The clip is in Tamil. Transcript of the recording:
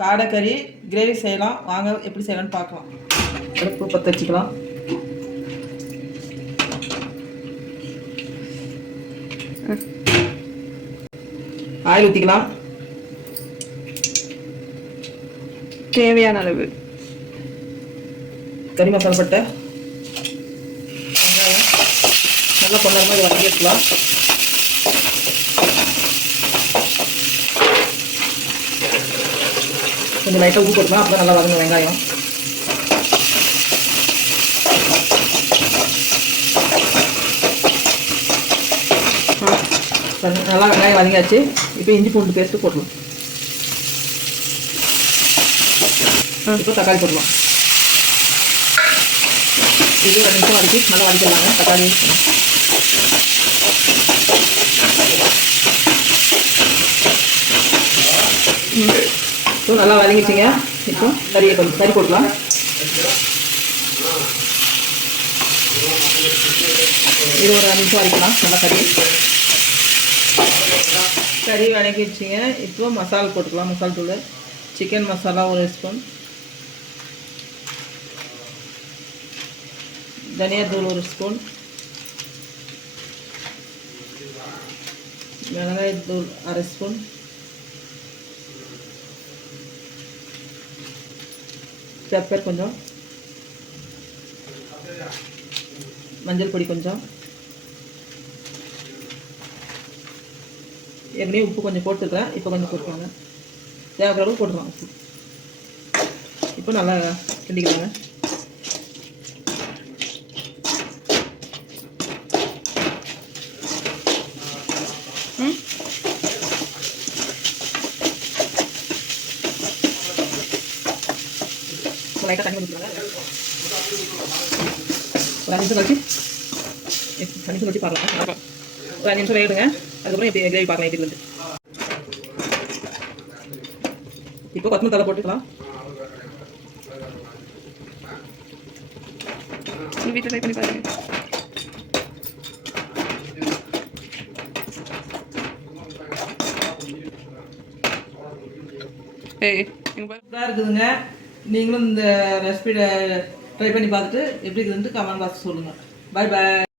காடைக்கறி கிரேவி செய்யலாம். வாங்க எப்படி செய்யலாம்னு பார்க்கலாம். அடுப்பு பற்ற வச்சுக்கலாம். ஆயில் ஊற்றிக்கலாம். தேவையான அளவு கறி மசாலா பட்டை, வெங்காயம் நல்லா பொன்னரமாக இதை வதக்கி வச்சுக்கலாம். கொஞ்சம் லைட்டாக உப்பு போட்டுக்கலாம். அப்போ நல்லா வதங்க வெங்காயம். நல்லா வெங்காயம் வதங்கியாச்சு. இப்போ இஞ்சி பூண்டு பேஸ்ட்டு போடலாம். இப்போ தக்காளி போடலாம். இது 2 நிமிஷம் வதக்கி நல்லா வதக்கிடலாங்க. தக்காளி இப்போ நல்லா வதங்கிச்சிங்க. இப்போ கறி போடலாம். இது ஒரு 2 நிமிஷம் வதக்கலாம். நல்லா கறி வதக்கிடுச்சிங்க. இப்போ மசாலா போட்டுக்கலாம். மசாலா தூள் சிக்கன் மசாலா 1 ஸ்பூன், தனியாத்தூள் 1 ஸ்பூன், மிளகாய்த்தூள் 1/2 ஸ்பூன், பெப்பர் கொஞ்சம், மஞ்சள் பொடி கொஞ்சம், ஏற்கனவே உப்பு கொஞ்சம் போட்டுருக்கேன். இப்போ கொஞ்சம் போட்டுருவாங்க. தேவைப்படுற அளவு போட்டுருவாங்க உப்பு. இப்போ நல்லா கிண்டிக்கலாங்க. லைட்டாக தண்ணி ஊற்றிக்கலாங்க. ஒரு 5 நிமிஷம் கழிச்சு பார்க்கலாம். ஒரு 5 நிமிஷம் வேடுங்க. அதுக்கப்புறம் எப்படி கிரேவி பார்க்கலாம். எப்படி இருந்து இப்போ கொத்தமல்லி தழை போட்டுக்கலாம். வீட்டில் ட்ரை பண்ணி பாருங்க. இருக்குதுங்க. நீங்களும் இந்த ரெசிபி ட்ரை பண்ணி பார்த்துட்டு எப்படி இருக்குதுன்ட்டு கமெண்ட் பாக்ஸ் சொல்லுங்கள். பாய் பாய்.